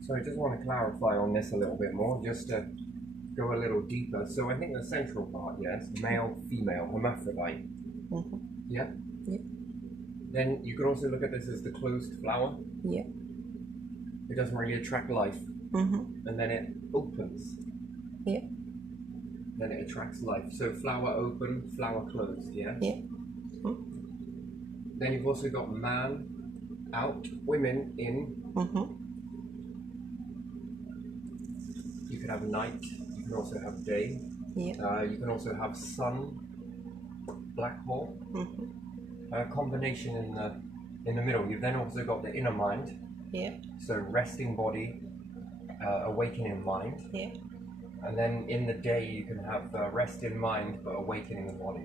So I just want to clarify on this a little bit more, just to go a little deeper. So I think the central part, yes, male, female, hermaphrodite. Mm-hmm. Yeah. Yeah. Then you could also look at this as the closed flower. Yeah. It doesn't really attract life, Mm-hmm. and then it opens. Yeah. Then it attracts life. So flower open, flower closed. Yeah. Yeah. Then you've also got man out, women in. Mm-hmm. You could have night. You can also have day. Yeah. You can also have sun, black hole. Mm-hmm. A combination in the middle. You've then also got the inner mind. Yeah. So resting body, awakening mind. Yeah. And then in the day you can have rest in mind but awakening the body.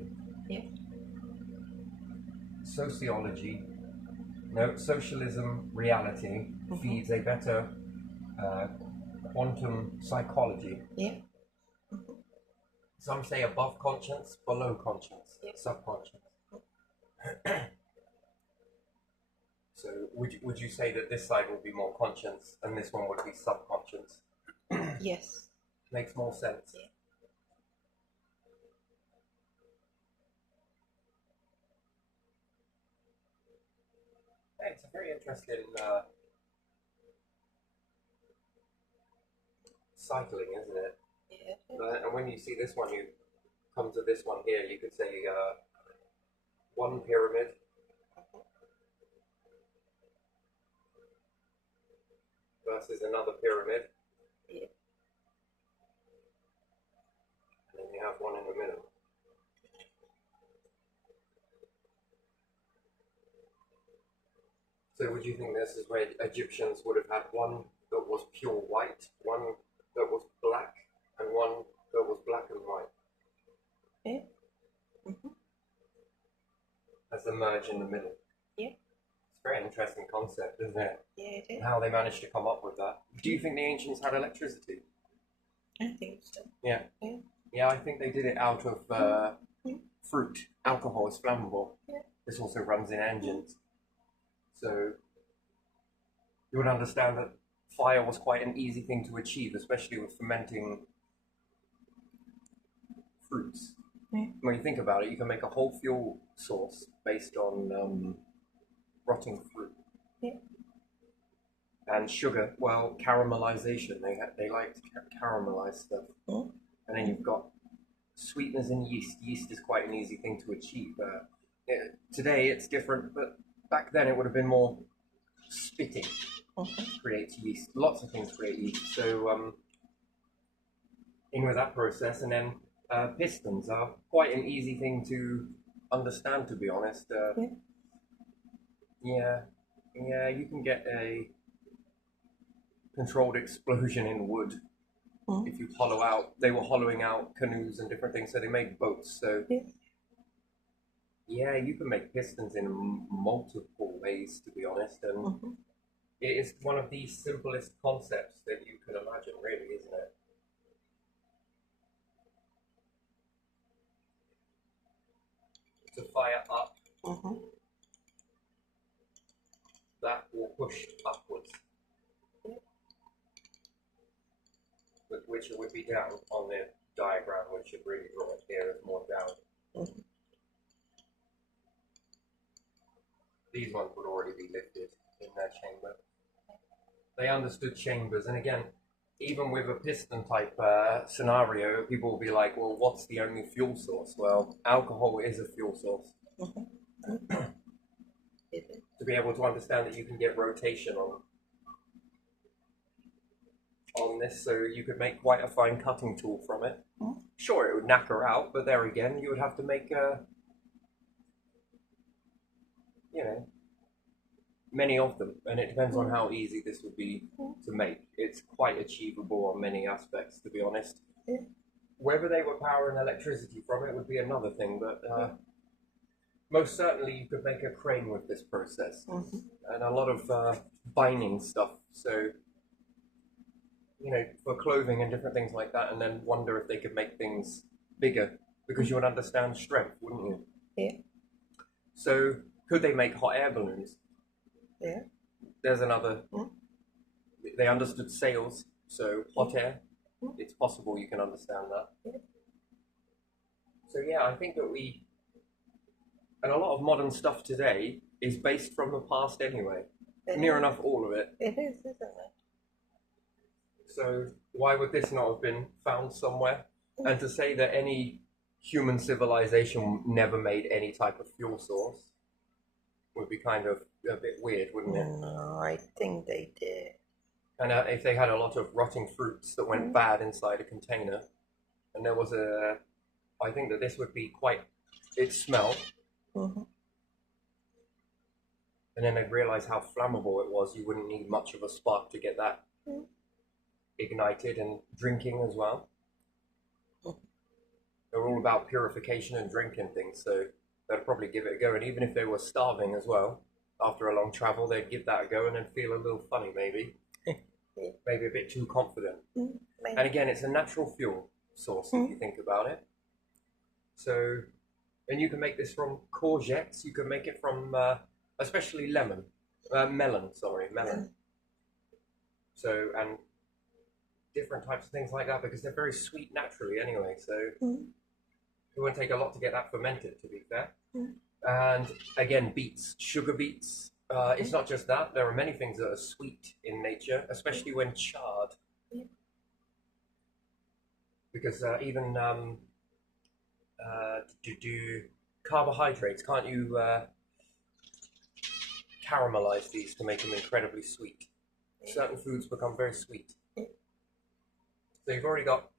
Yeah. Sociology, no, socialism reality feeds a better quantum psychology. Yeah. Some say above conscience, below conscience, Yeah. subconscious. So would you say that this side would be more conscious and this one would be subconscious? Yes. Makes more sense. Yeah. Hey, it's a very interesting cycling, isn't it? Yeah. And when you see this one, you come to this one here, you could say one pyramid, versus another pyramid, Yeah. and then you have one in the middle. So would you think this is where Egyptians would have had one that was pure white, one that was black, and one that was black and white, Yeah. Mm-hmm. as the merge in the middle? Yeah. It's a very interesting concept, isn't it? Yeah, it is. How they managed to come up with that. Do you think the ancients had electricity? I think so. Yeah. Yeah. Yeah, I think they did it out of fruit. Alcohol is flammable. Yeah. This also runs in engines. So you would understand that fire was quite an easy thing to achieve, especially with fermenting fruits. Yeah. When you think about it, you can make a whole fuel source based on rotting fruit. Yeah. And sugar, well, caramelization. They like to caramelize stuff. Mm. And then you've got sweeteners in yeast. Yeast is quite an easy thing to achieve. Today it's different, but back then it would have been more spitting creates yeast. Lots of things create yeast. So in with that process, and then pistons are quite an easy thing to understand, to be honest. Yeah, you can get a controlled explosion in wood. If you hollow out, they were hollowing out canoes and different things, so they make boats. So yeah, you can make pistons in multiple ways, to be honest, and it is one of the simplest concepts that you can imagine, really, isn't it? To fire up, that will push upwards, which it would be down on the diagram, which should really draw it here as more down. These ones would already be lifted in their chamber. They understood chambers, and again, even with a piston type scenario, people will be like, well, what's the only fuel source? Well, alcohol is a fuel source. To be able to understand that you can get rotation on this, so you could make quite a fine cutting tool from it. Sure, it would knacker out, but there again, you would have to make many of them, and it depends on how easy this would be to make. It's quite achievable on many aspects, to be honest. Whether they were powering electricity from it would be another thing, but most certainly you could make a crane with this process, and a lot of binding stuff, so for clothing and different things like that, and then wonder if they could make things bigger, because you would understand strength, wouldn't you? Yeah. So could they make hot air balloons? Yeah. There's another they understood sails, so hot air. It's possible you can understand that. Yeah. So yeah, I think that and a lot of modern stuff today is based from the past anyway. Near enough all of it. It is, isn't it? So why would this not have been found somewhere? And to say that any human civilization never made any type of fuel source would be kind of a bit weird, wouldn't it? No, I think they did. And if they had a lot of rotting fruits that went bad inside a container, and there was I think that this would be it smelled. Mm-hmm. And then they'd realize how flammable it was. You wouldn't need much of a spark to get that ignited, and drinking as well. They're all about purification and drinking things, so they'd probably give it a go. And even if they were starving as well, after a long travel, they'd give that a go and then feel a little funny, maybe. Maybe a bit too confident. Maybe. And again, it's a natural fuel source if you think about it. So, and you can make this from courgettes. You can make it from, especially melon. So, and different types of things like that, because they're very sweet naturally anyway. So it won't take a lot to get that fermented, to be fair. And again, beets, sugar beets. It's not just that. There are many things that are sweet in nature, especially when charred. Because even carbohydrates, can't you caramelize these to make them incredibly sweet? Certain foods become very sweet. So you've already got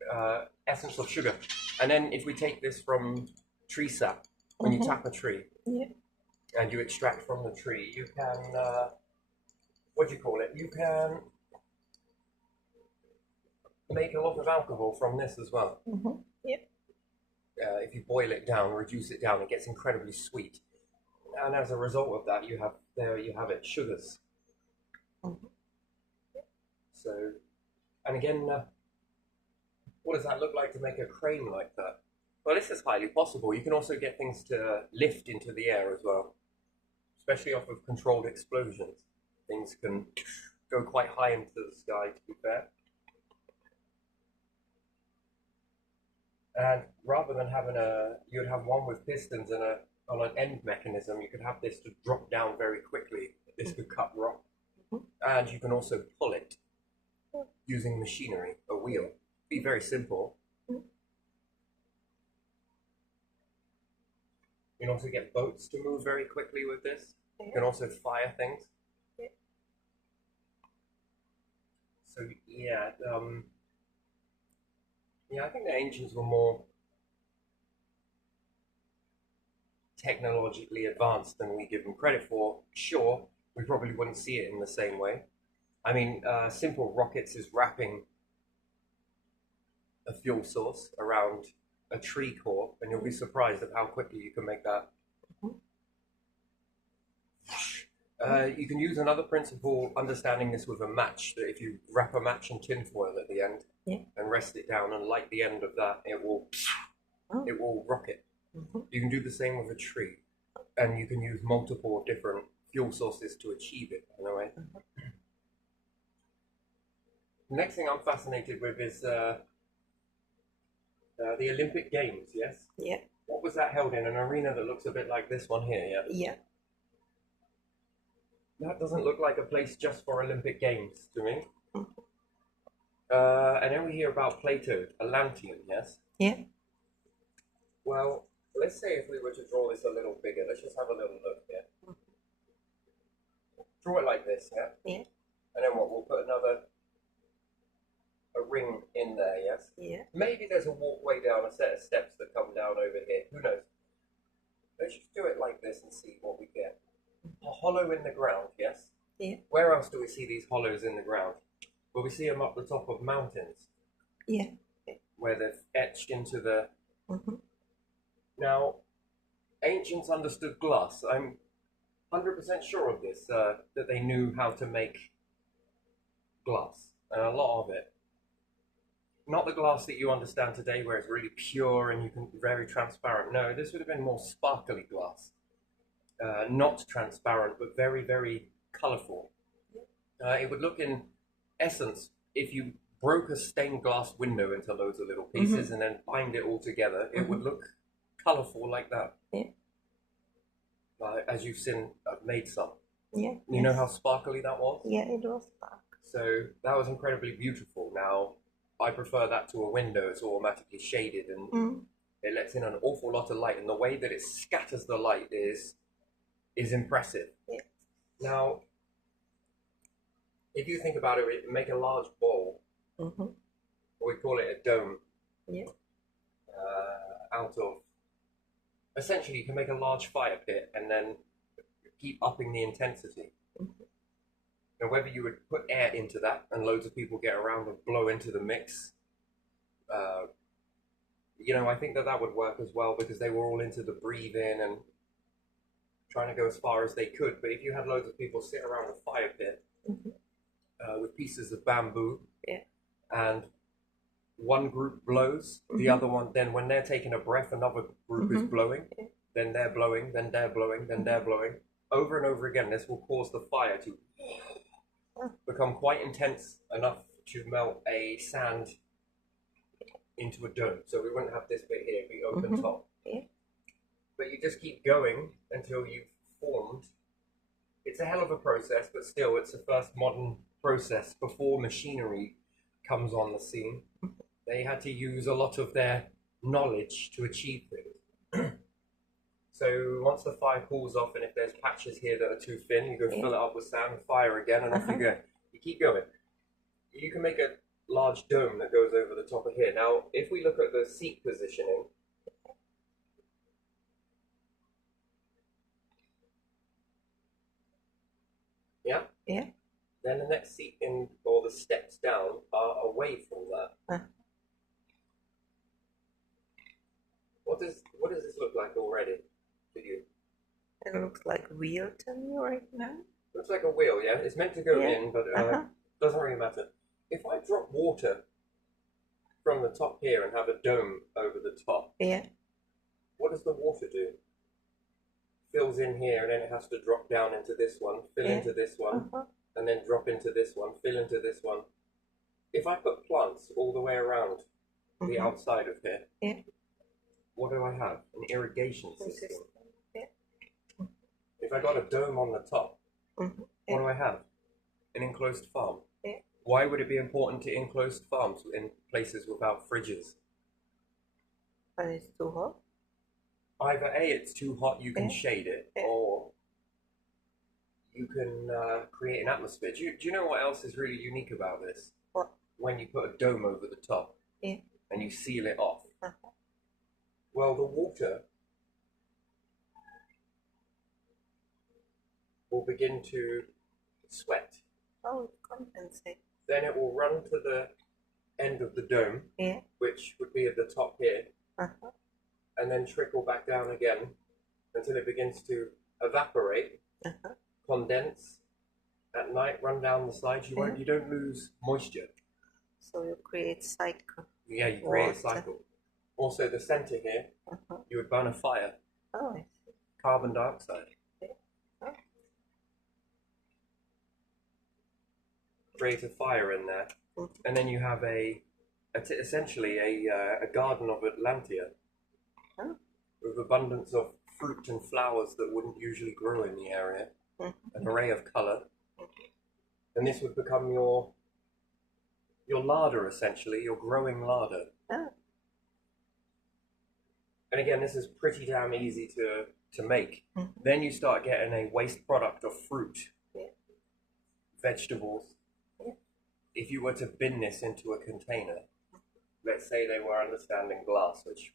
essence of sugar. And then if we take this from tree sap, when you tap a tree and you extract from the tree, you can, what do you call it? You can make a lot of alcohol from this as well. If you boil it down, reduce it down, it gets incredibly sweet. And as a result of that, you have it, sugars. So, and again, what does that look like to make a crane like that? Well, this is highly possible. You can also get things to lift into the air as well, especially off of controlled explosions. Things can go quite high into the sky, to be fair. And rather than having you'd have one with pistons and on an end mechanism, you could have this to drop down very quickly. This could cut rock. And you can also pull it using machinery, a wheel. Be very simple. You can also get boats to move very quickly with this. You can also fire things. So yeah, I think the ancients were more technologically advanced than we give them credit for. Sure, we probably wouldn't see it in the same way. I mean, simple rockets is wrapping a fuel source around a tree core, and you'll be surprised at how quickly you can make that. You can use another principle understanding this with a match, that if you wrap a match in tinfoil at the end and rest it down and light the end of that, it will rocket. You can do the same with a tree, and you can use multiple different fuel sources to achieve it in a way. The next thing I'm fascinated with is the Olympic Games, yes? Yeah. What was that held in? An arena that looks a bit like this one here, yeah? Yeah. That doesn't look like a place just for Olympic Games to me. And then we hear about Plato, Atlantean, yes? Yeah. Well, let's say if we were to draw this a little bigger, let's just have a little look here. Draw it like this, yeah? Yeah. And then what, we'll put a ring in there, yes? Yeah. Maybe there's a walkway down, a set of steps that come down over here. Who knows? Let's just do it like this and see what we get. A hollow in the ground, yes? Yeah. Where else do we see these hollows in the ground? Well, we see them up the top of mountains. Yeah. Where they've etched into the... Now, ancients understood glass. I'm 100% sure of this, that they knew how to make glass, and a lot of it. Not the glass that you understand today, where it's really pure and you can very transparent. No, this would have been more sparkly glass. Not transparent, but very, very colourful. It would look in essence, if you broke a stained glass window into loads of little pieces and then bind it all together, it would look colourful like that. Yeah. As you've seen, I've made some. Yeah. You know how sparkly that was? Yeah, it was dark. So that was incredibly beautiful. Now, I prefer that to a window. It's automatically shaded and it lets in an awful lot of light. And the way that it scatters the light is impressive. Yeah. Now, if you think about it, make a large bowl. We call it a dome. Yeah. Out of, essentially, you can make a large fire pit and then keep upping the intensity. Now, whether you would put air into that and loads of people get around and blow into the mix, I think that would work as well because they were all into the breathe in and trying to go as far as they could. But if you had loads of people sit around a fire pit with pieces of bamboo, and one group blows, the other one, then when they're taking a breath, another group is blowing, then they're blowing, then they're blowing, then they're blowing. Over and over again, this will cause the fire to become quite intense enough to melt a sand into a dome. So we wouldn't have this bit here, it'd be open top. But you just keep going until you've formed. It's a hell of a process, but still, it's the first modern process before machinery comes on the scene. They had to use a lot of their knowledge to achieve things. So once the fire cools off, and if there's patches here that are too thin, you go fill it up with sand, fire again, and off you go. You keep going. You can make a large dome that goes over the top of here. Now, if we look at the seat positioning, Yeah. Then the next seat in, or the steps down, are away from that. What does this look like already to you? It looks like a wheel to me right now. Looks like a wheel, yeah. It's meant to go in, but doesn't really matter. If I drop water from the top here and have a dome over the top, what does the water do? Fills in here, and then it has to drop down into this one, fill into this one, and then drop into this one, fill into this one. If I put plants all the way around the outside of here, what do I have? An irrigation system. If I got a dome on the top, what do I have? An enclosed farm. Why would it be important to enclosed farms in places without fridges? And it's too hot? Either A, it's too hot, you can shade it, or you can create an atmosphere. Do you know what else is really unique about this? What? When you put a dome over the top and you seal it off. Well, the water will begin to sweat. Oh, it compensates. Then it will run to the end of the dome, which would be at the top here, and then trickle back down again until it begins to evaporate, condense at night, run down the sides. You don't lose moisture. So you create cycle. Yeah, you create a cycle. Also, the center here, you would burn a fire. Oh, I see. Carbon dioxide. Create a fire in there, and then you have essentially a garden of Atlantia with abundance of fruit and flowers that wouldn't usually grow in the area, an array of color, and this would become your larder, essentially, your growing larder. And again, this is pretty damn easy to make. Then you start getting a waste product of fruit, vegetables. If you were to bin this into a container, let's say they were understanding glass, which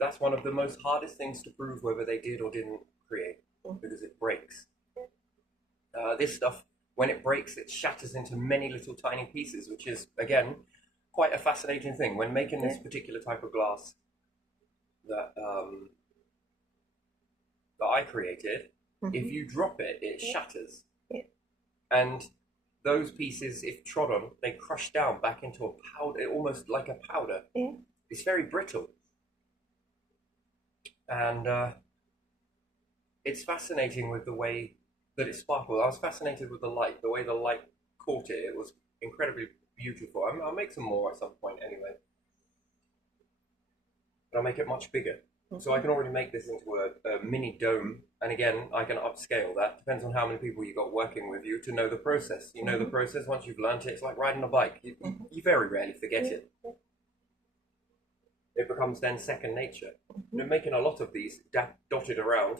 that's one of the most hardest things to prove whether they did or didn't create, because it breaks. This stuff, when it breaks, it shatters into many little tiny pieces, which is, again, quite a fascinating thing. When making this particular type of glass that I created, if you drop it, it shatters. And those pieces, if trodden, they crush down back into a powder, almost like a powder. It's very brittle. And it's fascinating with the way that it sparkled. I was fascinated with the light, the way the light caught it. incredibly beautiful. I'll make some more at some point anyway. But I'll make it much bigger. So I can already make this into a mini dome, and again, I can upscale that. Depends on how many people you got working with you to know the process. You know the process. Once you've learned it, it's like riding a bike. You very rarely forget it. It becomes then second nature. Making a lot of these dotted around,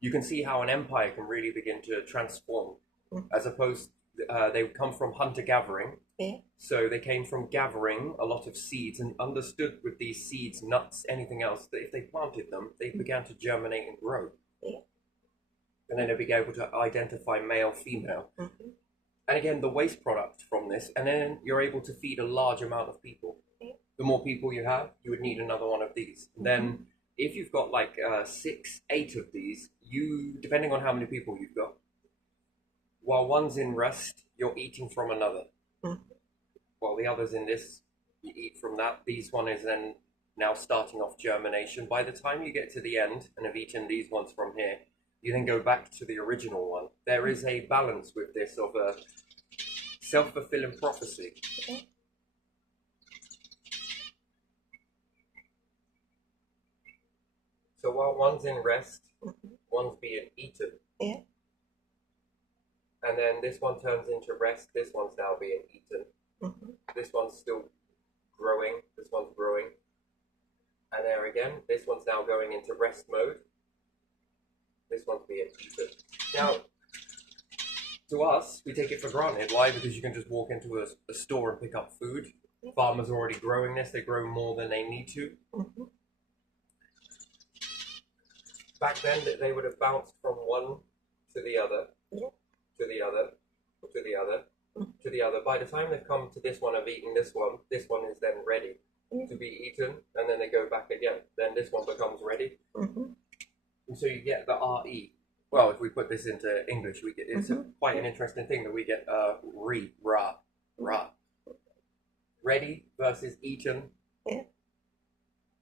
you can see how an empire can really begin to transform. As opposed, they come from hunter-gathering. So they came from gathering a lot of seeds and understood with these seeds, nuts, anything else, that if they planted them, they began to germinate and grow. And then they began able to identify male, female. And again, the waste product from this, and then you're able to feed a large amount of people. The more people you have, you would need another one of these. And then if you've got like 6, 8 of these, depending on how many people you've got, while one's in rest, you're eating from another. While the other's in this, you eat from that. These one is then now starting off germination. By the time you get to the end and have eaten these ones from here, you then go back to the original one. There is a balance with this of a self-fulfilling prophecy. So while one's in rest, one's being eaten. And then this one turns into rest, this one's now being eaten. This one's still growing, this one's growing. And there again, this one's now going into rest mode. This one's being eaten. Now, to us, we take it for granted. Why? Because you can just walk into a store and pick up food. Farmers are already growing this, they grow more than they need to. Back then, they would have bounced from one to the other, to the other, to the other, to the other. By the time they've come to this one of eating this one is then ready to be eaten, and then they go back again. Then this one becomes ready. And so you get the RE. Well, if we put this into English, we get it's quite an interesting thing that we get ra. Ready versus eaten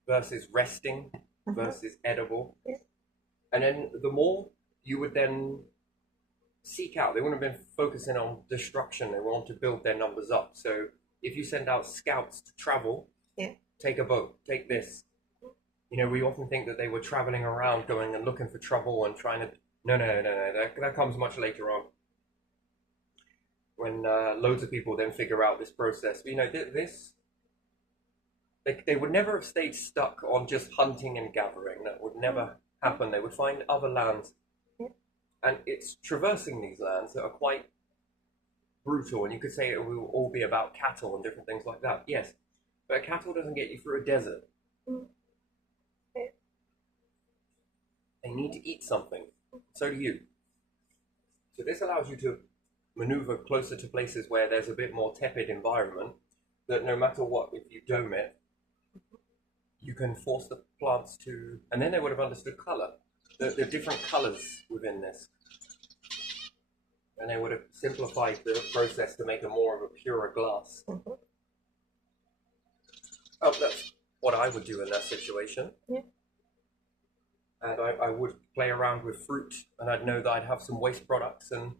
versus resting versus edible. And then the more you would then seek out, they wouldn't have been focusing on destruction, they want to build their numbers up. So if you send out scouts to travel, take a boat, take this. You know, we often think that they were traveling around going and looking for trouble and trying to... No, that comes much later on. When loads of people then figure out this process. You know, they would never have stayed stuck on just hunting and gathering. That would never happen. They would find other lands. And it's traversing these lands that are quite brutal. And you could say it will all be about cattle and different things like that. Yes, but a cattle doesn't get you through a desert. They need to eat something. So do you. So this allows you to maneuver closer to places where there's a bit more tepid environment, that no matter what, if you dome it, you can force the plants to... And then they would have understood colour. There are different colours within this. And they would have simplified the process to make a more of a purer glass. Oh, that's what I would do in that situation. And I would play around with fruit, and I'd know that I'd have some waste products, and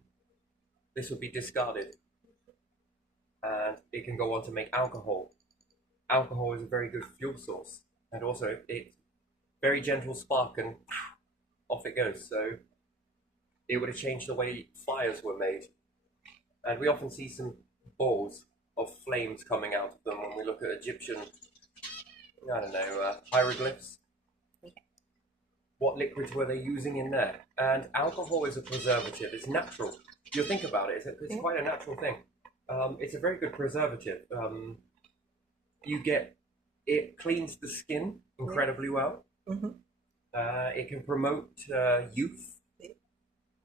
this would be discarded. And it can go on to make alcohol. Alcohol is a very good fuel source, and also it's very gentle spark, and off it goes. So it would have changed the way fires were made. And we often see some balls of flames coming out of them when we look at Egyptian, I don't know, hieroglyphs. What liquids were they using in there? And alcohol is a preservative. It's natural. You think about it. It's quite a natural thing. It's a very good preservative. It cleans the skin incredibly well. It can promote youth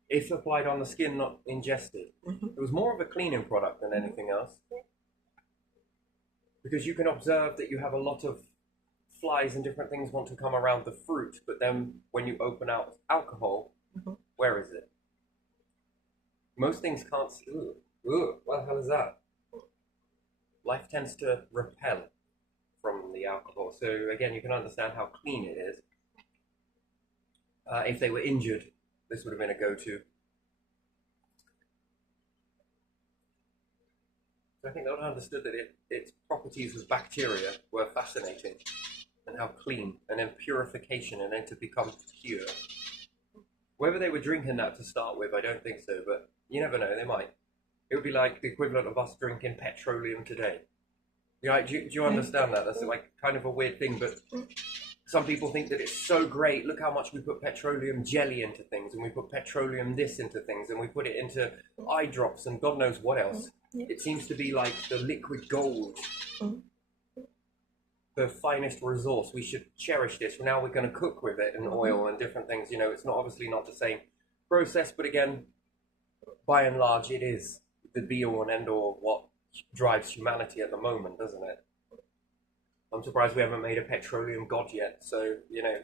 if applied on the skin, not ingested. It was more of a cleaning product than anything else. Because you can observe that you have a lot of flies and different things want to come around the fruit, but then when you open out alcohol, where is it? Most things can't see. Ooh, what the hell is that? Life tends to repel from the alcohol. So again, you can understand how clean it is. If they were injured, this would have been a go-to. I think they would have understood that its properties with bacteria were fascinating, and how clean, and then purification, and then to become pure. Whether they were drinking that to start with, I don't think so, but you never know, they might. It would be like the equivalent of us drinking petroleum today. Yeah, do you understand that? That's like kind of a weird thing, but some people think that it's so great. Look how much we put petroleum jelly into things, and we put petroleum this into things, and we put it into eye drops and God knows what else. It seems to be like the liquid gold, the finest resource. We should cherish this. Now we're going to cook with it and oil and different things. You know, it's not obviously not the same process, but again, by and large, it is the be-all and end-all of what drives humanity at the moment, doesn't it? I'm surprised we haven't made a petroleum god yet, so, you know.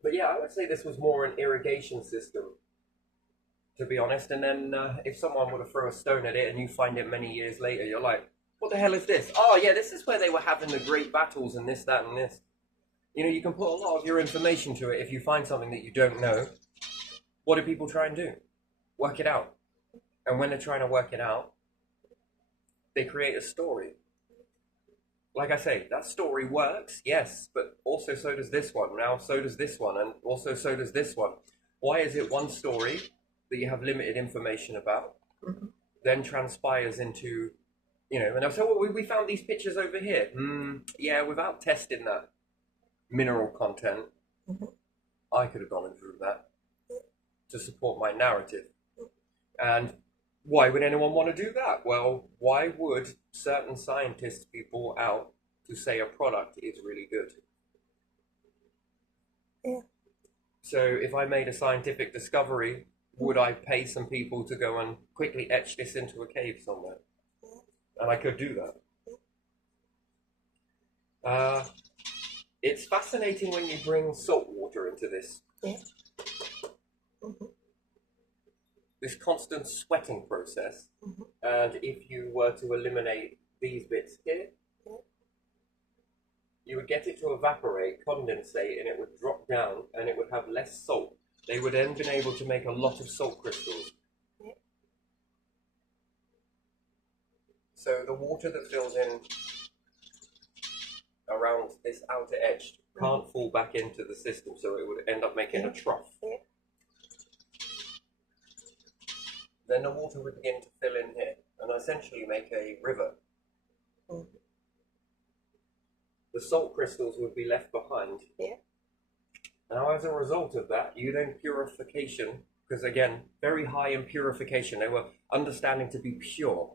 But yeah, I would say this was more an irrigation system, to be honest. And then if someone were to throw a stone at it and you find it many years later, you're like, what the hell is this? Oh yeah, this is where they were having the great battles and this, that, and this. You know, you can put a lot of your information to it if you find something that you don't know. What do people try and do? Work it out. And when they're trying to work it out, they create a story. Like I say, that story works, yes, but also so does this one. Now so does this one, and also so does this one. Why is it one story that you have limited information about, then transpires into, you know, and I'll say, well, we found these pictures over here. Yeah, without testing that mineral content, I could have gone and drew that to support my narrative. And why would anyone want to do that? Well, why would certain scientists be brought out to say a product is really good? Yeah. So if I made a scientific discovery, would I pay some people to go and quickly etch this into a cave somewhere? And I could do that. It's fascinating when you bring salt water into this. Yeah. This constant sweating process, and if you were to eliminate these bits here, you would get it to evaporate, condensate, and it would drop down, and it would have less salt. They would then been able to make a lot of salt crystals. So the water that fills in around this outer edge can't fall back into the system, so it would end up making a trough. Then the water would begin to fill in here and essentially make a river. The salt crystals would be left behind. Now, as a result of that, you then purification, because again, very high in purification, they were understanding to be pure.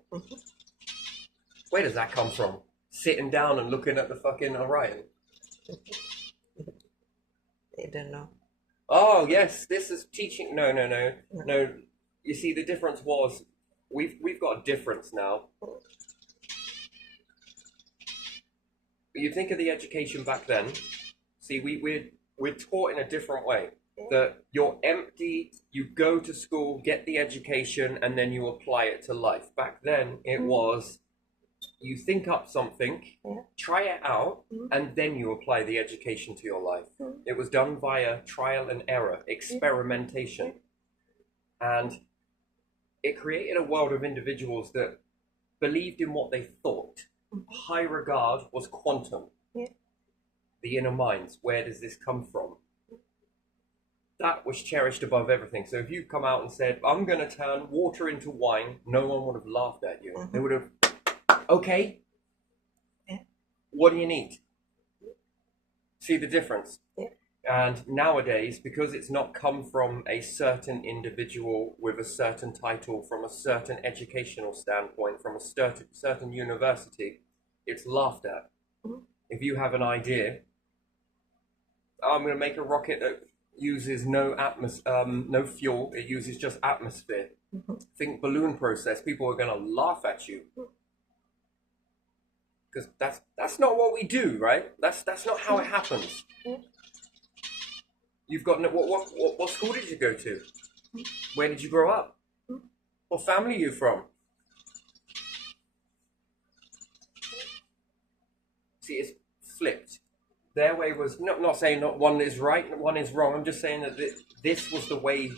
Where does that come from? Sitting down and looking at the fucking Orion. I don't know. Oh yes, this is teaching. No. You see, the difference was we've got a difference now. You think of the education back then. See, we're taught in a different way. That you're empty, you go to school, get the education, and then you apply it to life. Back then, it was you think up something, try it out, and then you apply the education to your life. It was done via trial and error, experimentation. And it created a world of individuals that believed in what they thought. High regard was quantum. The inner minds, where does this come from? That was cherished above everything. So if you come out and said, I'm going to turn water into wine, no one would have laughed at you. They would have, okay, what do you need? See the difference? And nowadays, because it's not come from a certain individual with a certain title, from a certain educational standpoint, from a certain university, it's laughed at. If you have an idea, I'm going to make a rocket that uses no fuel, it uses just atmosphere. Think balloon process, people are going to laugh at you. Because that's not what we do, right? That's not how it happens. You've got what school did you go to? Where did you grow up? What family are you from? See, it's flipped. Their way was not saying that one is right and one is wrong. I'm just saying that this was the way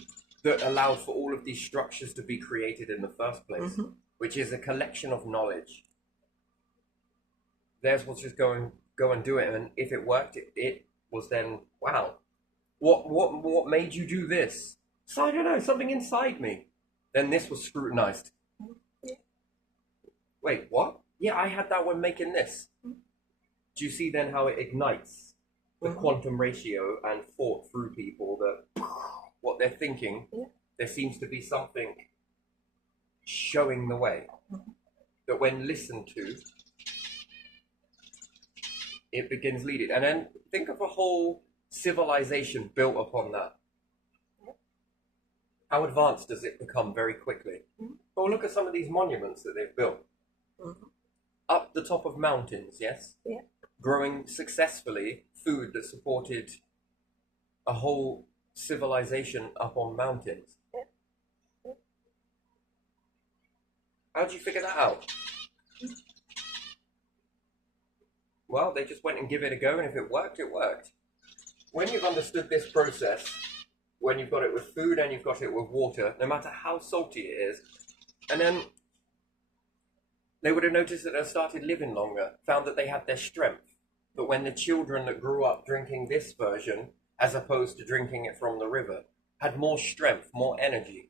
that allowed for all of these structures to be created in the first place, which is a collection of knowledge. There's what's just go and do it, and if it worked, it was then wow. What made you do this? So I don't know, something inside me. Then this was scrutinized. Yeah. Wait, what? Yeah, I had that when making this. Do you see then how it ignites the quantum ratio and thought through people that what they're thinking? Yeah. There seems to be something showing the way that when listened to, it begins leading. And then think of a whole civilization built upon that. How advanced does it become very quickly? Oh, look at some of these monuments that they've built. Up the top of mountains, yes? Yeah. Growing successfully food that supported a whole civilization up on mountains. Yeah. How did you figure that out? Well, they just went and give it a go, and if it worked, it worked. When you've understood this process, when you've got it with food and you've got it with water, no matter how salty it is, and then they would have noticed that they started living longer, found that they had their strength. But when the children that grew up drinking this version, as opposed to drinking it from the river, had more strength, more energy.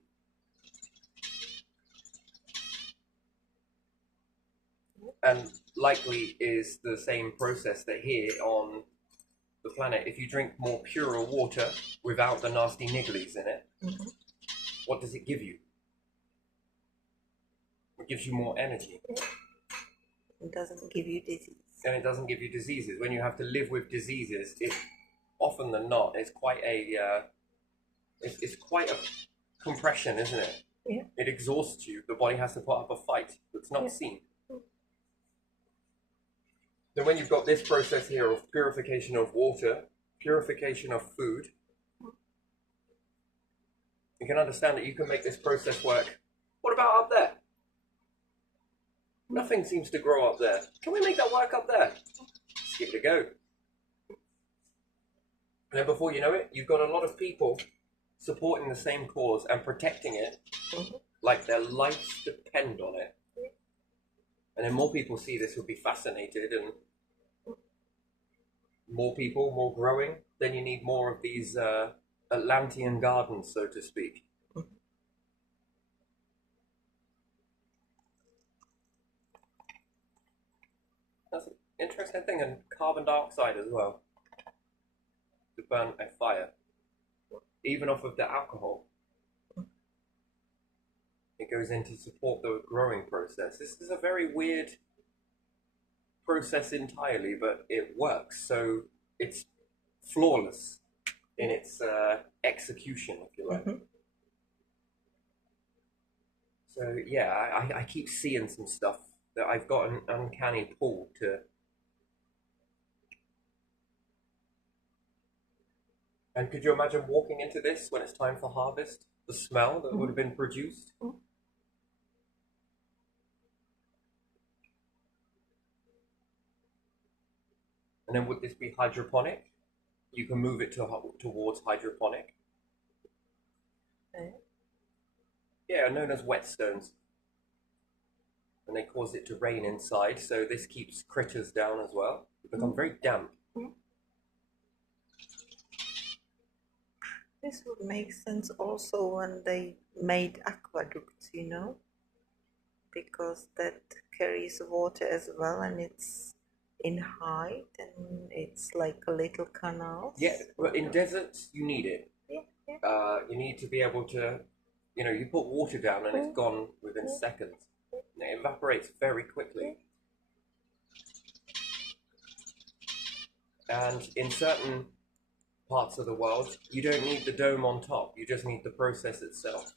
And likely is the same process that here on the planet, if you drink more purer water without the nasty nigglies in it, what does it give you? It gives you more energy. It doesn't give you disease. And it doesn't give you diseases. When you have to live with diseases, it often than not, it's quite a compression, isn't it? Yeah. It exhausts you. The body has to put up a fight that's not seen. Then when you've got this process here of purification of water, purification of food, you can understand that you can make this process work. What about up there? Nothing seems to grow up there. Can we make that work up there? Just give it a go. And then before you know it, you've got a lot of people supporting the same cause and protecting it like their lives depend on it. And then more people see this will be fascinated, and more people, more growing. Then you need more of these Atlantean gardens, so to speak. That's an interesting thing, and carbon dioxide as well, to burn a fire, even off of the alcohol. It goes in to support the growing process. This is a very weird process entirely, but it works. So it's flawless in its execution, if you like. So yeah, I keep seeing some stuff that I've got an uncanny pull to. And could you imagine walking into this when it's time for harvest? The smell that would have been produced? And then would this be hydroponic? You can move it towards hydroponic. Yeah, known as whetstones. And they cause it to rain inside, so this keeps critters down as well. It becomes very damp. This would make sense also when they made aqueducts, you know, because that carries water as well, and it's in height, and it's like a little canal. Yeah, but in deserts, you need it. Yeah. You need to be able to, you put water down and it's gone within seconds. It evaporates very quickly. And in certain parts of the world, you don't need the dome on top, you just need the process itself.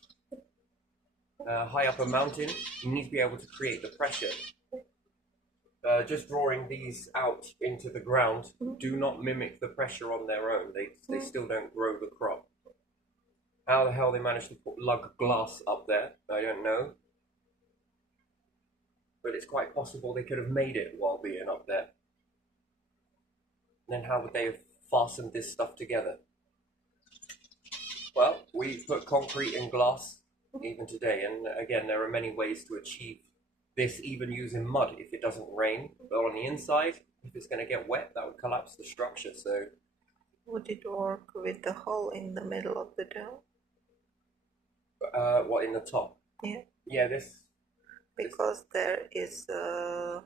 High up a mountain, you need to be able to create the pressure. Just drawing these out into the ground do not mimic the pressure on their own. They still don't grow the crop. How the hell they managed to lug glass up there, I don't know. But it's quite possible they could have made it while being up there. And then how would they have fastened this stuff together? Well, we put concrete in glass even today, and again, there are many ways to achieve this, even using mud if it doesn't rain. But on the inside, if it's going to get wet, that would collapse the structure. So, Would it work with the hole in the middle of the dome? what in the top? Yeah. Yeah, this. Because there is a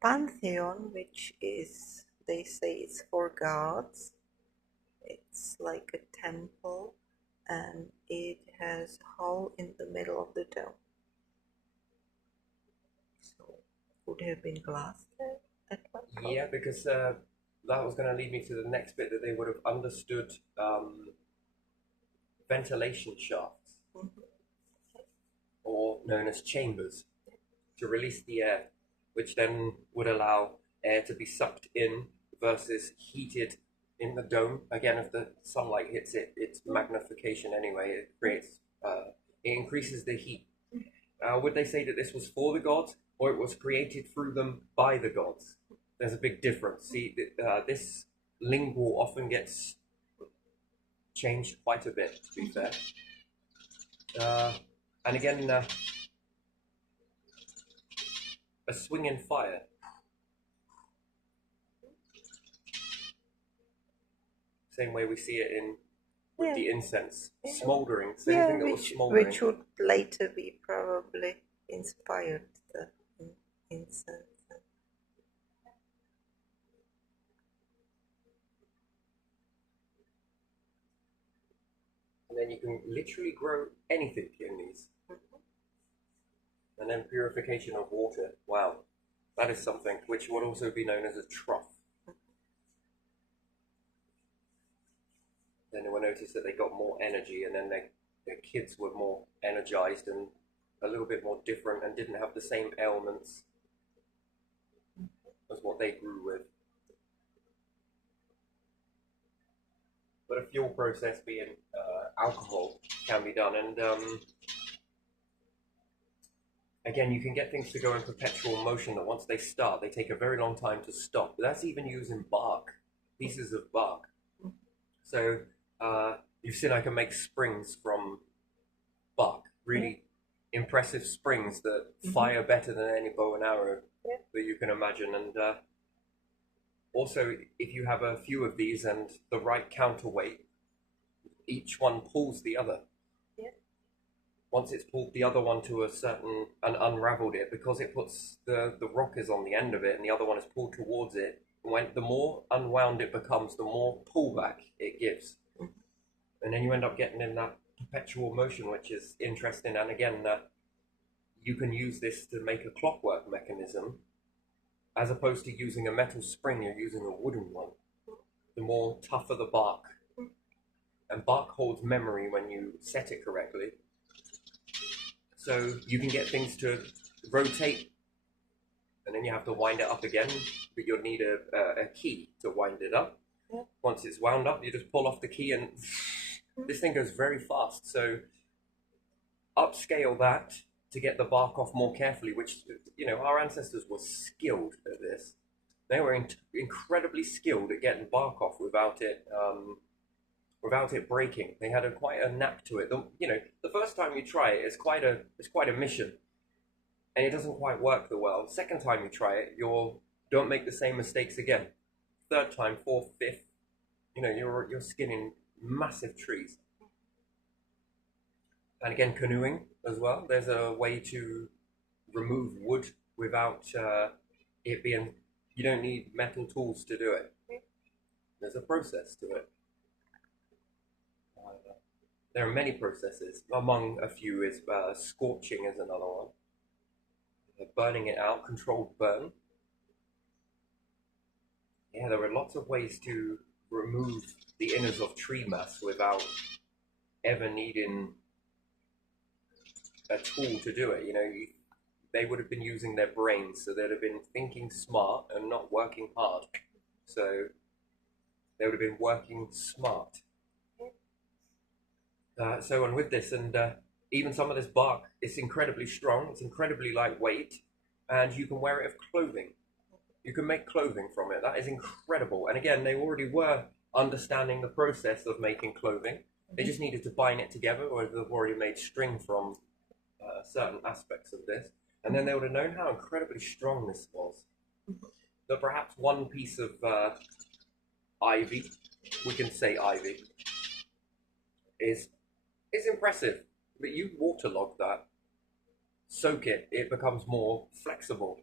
pantheon, which is, they say it's for gods. It's like a temple, and it has a hole in the middle of the dome. So, would have been glass there at one point? Yeah, because that was going to lead me to the next bit, that they would have understood ventilation shafts, or known as chambers, to release the air, which then would allow air to be sucked in versus heated in the dome. Again, if the sunlight hits it, it's magnification anyway. It creates, it increases the heat. Would they say that this was for the gods, or it was created through them by the gods? There's a big difference. See, this lingual often gets changed quite a bit, to be fair. And again, a swinging fire. Same way we see it in with the incense, smouldering. Same thing that was smouldering. Which would later be probably inspired the incense. And then you can literally grow anything in these. And then purification of water. Wow, that is something which would also be known as a trough. Then they will notice that they got more energy, and then their kids were more energized and a little bit more different, and didn't have the same ailments as what they grew with. But a fuel process being alcohol can be done, and again, you can get things to go in perpetual motion that once they start, they take a very long time to stop. That's even using bark, pieces of bark. So you've seen I can make springs from bark, really impressive springs that fire better than any bow and arrow that you can imagine. And also, if you have a few of these and the right counterweight, each one pulls the other. Once it's pulled the other one to a certain, and unraveled it, because it puts the rock is on the end of it and the other one is pulled towards it, when the more unwound it becomes, the more pullback it gives. And then you end up getting in that perpetual motion, which is interesting. And again, you can use this to make a clockwork mechanism, as opposed to using a metal spring, you're using a wooden one. The more tougher the bark. And bark holds memory when you set it correctly. So you can get things to rotate, and then you have to wind it up again, but you'll need a key to wind it up. Once it's wound up, you just pull off the key, and this thing goes very fast. So upscale that to get the bark off more carefully, which, you know, our ancestors were skilled at this. They were incredibly skilled at getting bark off without it breaking. They had quite a knack to it. The first time you try it, it's quite a mission, and it doesn't quite work that well. Second time you try it, don't make the same mistakes again. Third time, fourth, fifth, you're skinning massive trees. And again, canoeing as well. There's a way to remove wood without it being. You don't need metal tools to do it. There's a process to it. There are many processes. Among a few is scorching is another one. Burning it out, controlled burn. Yeah, there are lots of ways to remove the inners of tree mass without ever needing a tool to do it. They would have been using their brains, so they'd have been thinking smart and not working hard. So they would have been working smart. And with this, and even some of this bark, it's incredibly strong, it's incredibly lightweight, and you can wear it as clothing. You can make clothing from it. That is incredible. And again, they already were understanding the process of making clothing. They just needed to bind it together, or they've already made string from certain aspects of this. And then they would have known how incredibly strong this was. That perhaps one piece of ivy, we can say ivy, is impressive. But you waterlog that, soak it, it becomes more flexible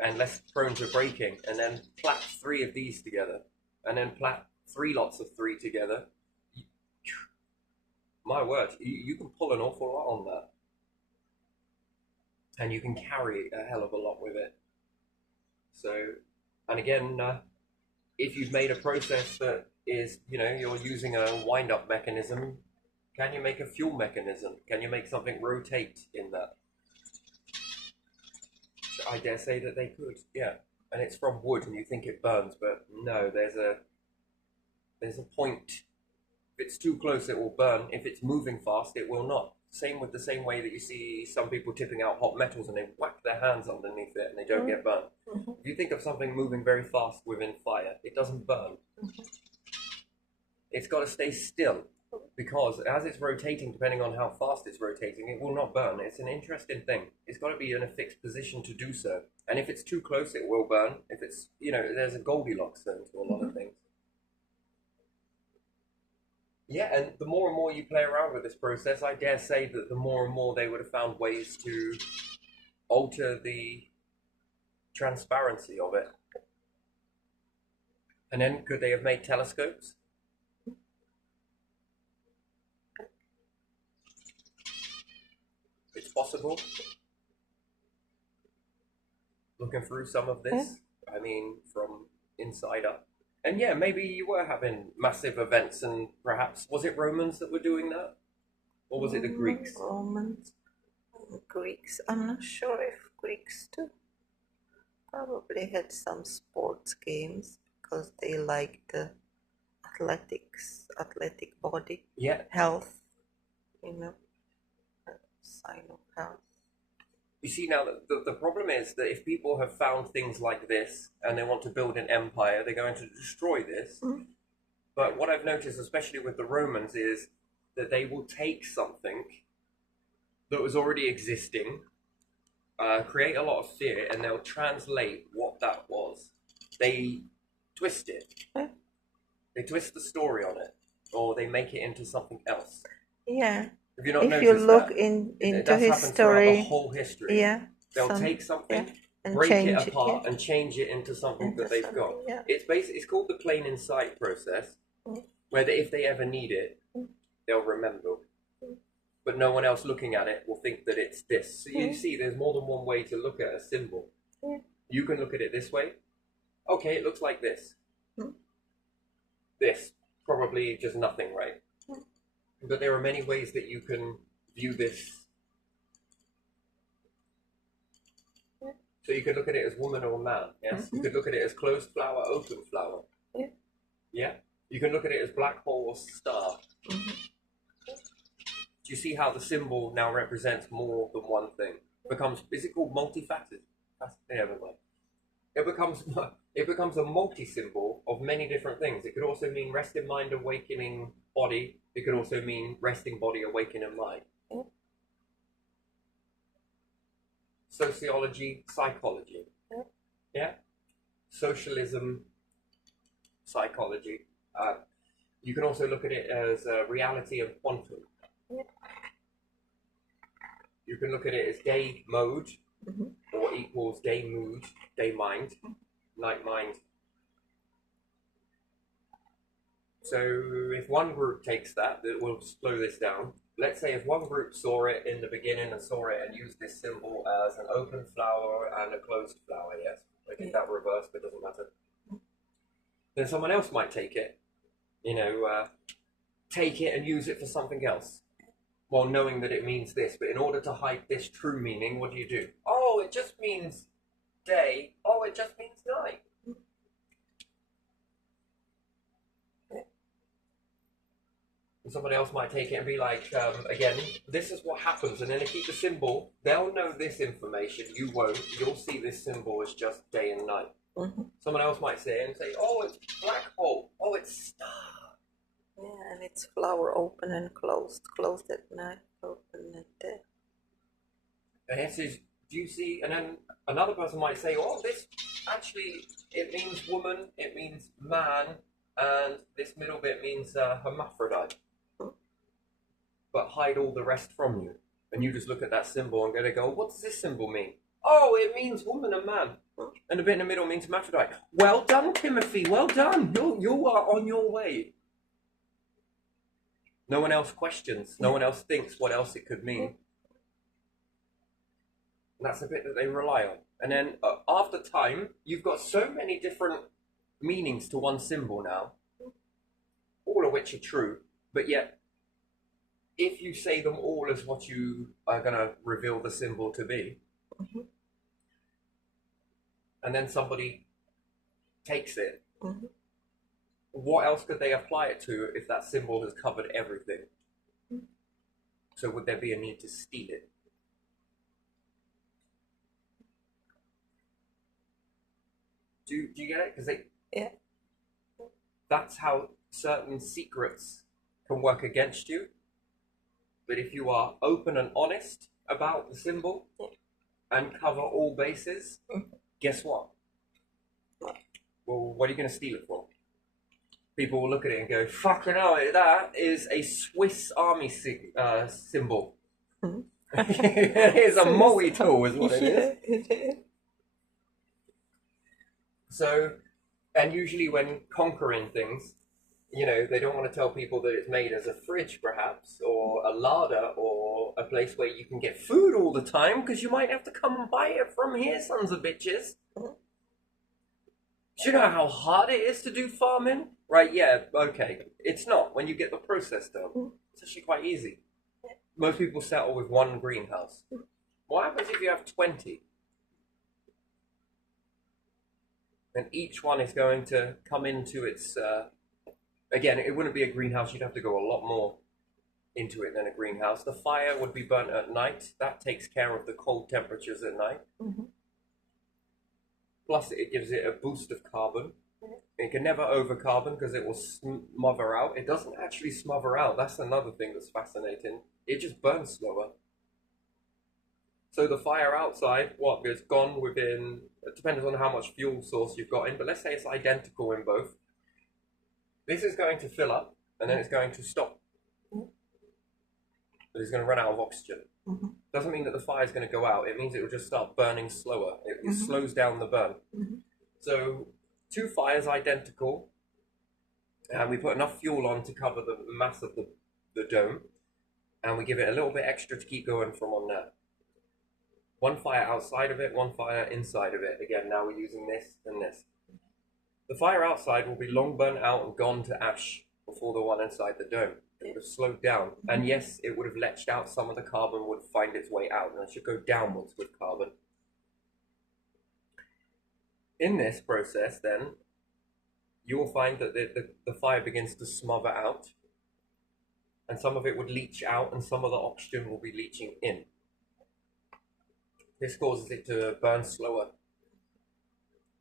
and less prone to breaking. And then plait 3 of these together, and then plait 3 lots of 3 together. My word, you can pull an awful lot on that. And you can carry a hell of a lot with it. So, and again, if you've made a process that is, you're using a wind-up mechanism, can you make a fuel mechanism? Can you make something rotate in that? I dare say that they could, yeah. And it's from wood, and you think it burns, but no, there's a point. If it's too close, it will burn. If it's moving fast, it will not. Same with the same way that you see some people tipping out hot metals and they whack their hands underneath it and they don't get burned. If you think of something moving very fast within fire, it doesn't burn. It's got to stay still, because as it's rotating, depending on how fast it's rotating, it will not burn. It's an interesting thing. It's got to be in a fixed position to do so. And if it's too close, it will burn. If it's, there's a Goldilocks zone to a lot of things. Yeah, and the more and more you play around with this process, I dare say that the more and more they would have found ways to alter the transparency of it. And then could they have made telescopes? It's possible. Looking through some of this, I mean, from inside up. And yeah, maybe you were having massive events, and perhaps, was it Romans that were doing that? Or was it the Greeks? Romans, Greeks. I'm not sure if Greeks too. Probably had some sports games because they liked the athletic body. Yeah. Health, sign of health. You see, now the problem is that if people have found things like this and they want to build an empire, they're going to destroy this. But what I've noticed, especially with the Romans, is that they will take something that was already existing, create a lot of fear, and they'll translate what that was. They twist it. They twist the story on it, or they make it into something else. Yeah. Have you not if noticed you look that? into That's history, the whole history. Yeah. They'll take something, and break change it apart, and change it into something that they've got. Yeah. It's called the plain in sight process, where if they ever need it, they'll remember. But no one else looking at it will think that it's this. So you see, there's more than one way to look at a symbol. You can look at it this way. Okay, it looks like this. This, probably just nothing, right? But there are many ways that you can view this. So you could look at it as woman or man, yes? You could look at it as closed flower, open flower. Yeah? You can look at it as black hole or star. Do you see how the symbol now represents more than one thing? Is it called multifaceted? Never mind. It becomes a multi-symbol of many different things. It could also mean resting mind, awakening body. It could also mean resting body, awakening mind. Sociology, psychology. Yeah? Socialism, psychology. You can also look at it as reality and quantum. You can look at it as day mode, or equals day mood, day mind, night mind. So if one group takes that will slow this down. Let's say if one group saw it in the beginning and saw it and used this symbol as an open flower and a closed flower, yes, I get that reversed, but it doesn't matter. Then someone else might take it, take it and use it for something else, while knowing that it means this. But in order to hide this true meaning, what do? Oh, it just means day. Oh, it just means night. And somebody else might take it and be like, again, this is what happens. And then they keep the symbol. They'll know this information. You won't. You'll see this symbol as just day and night. Someone else might say it and say, oh, it's black hole. Oh, it's star. Yeah, and it's flower open and closed, closed at night, open at day. And it says, do you see? And then another person might say, oh, this actually, it means woman, it means man, and this middle bit means hermaphrodite. But hide all the rest from you. And you just look at that symbol and go, what does this symbol mean? Oh, it means woman and man. And the bit in the middle means hermaphrodite. Well done, Timothy. Well done. You are on your way. No one else questions. No one else thinks what else it could mean. And that's the bit that they rely on. And then after time, you've got so many different meanings to one symbol now, all of which are true. But yet, if you say them all as what you are going to reveal the symbol to be, and then somebody takes it, what else could they apply it to if that symbol has covered everything? So would there be a need to steal it? Do you get it? Because Yeah. That's how certain secrets can work against you. But if you are open and honest about the symbol and cover all bases, guess what? Well, what are you going to steal it for? People will look at it and go, fucking hell, that is a Swiss Army symbol. It is a Moe tool, is what it is. It is. So, and usually when conquering things, they don't want to tell people that it's made as a fridge, perhaps, or a larder, or a place where you can get food all the time, because you might have to come and buy it from here, sons of bitches. Do you know how hard it is to do farming? Right, yeah, okay. It's not when you get the process done. It's actually quite easy. Most people settle with one greenhouse. What happens if you have 20? And each one is going to come into its... again, it wouldn't be a greenhouse. You'd have to go a lot more into it than a greenhouse. The fire would be burnt at night. That takes care of the cold temperatures at night. Plus, it gives it a boost of carbon. It can never overcarbon because it will smother out. It doesn't actually smother out. That's another thing that's fascinating. It just burns slower. So the fire outside, is gone within, it depends on how much fuel source you've got in, but let's say it's identical in both. This is going to fill up, and then it's going to stop. But it's going to run out of oxygen. Doesn't mean that the fire is going to go out. It means it will just start burning slower. It slows down the burn. So 2 fires identical, and we put enough fuel on to cover the mass of the dome, and we give it a little bit extra to keep going from on there. 1 fire outside of it, 1 fire inside of it. Again, now we're using this and this. The fire outside will be long burnt out and gone to ash before the one inside the dome. It would have slowed down. And yes, it would have leached out. Some of the carbon would find its way out, and it should go downwards with carbon. In this process, then, you will find that the fire begins to smother out, and some of it would leach out, and some of the oxygen will be leaching in. This causes it to burn slower,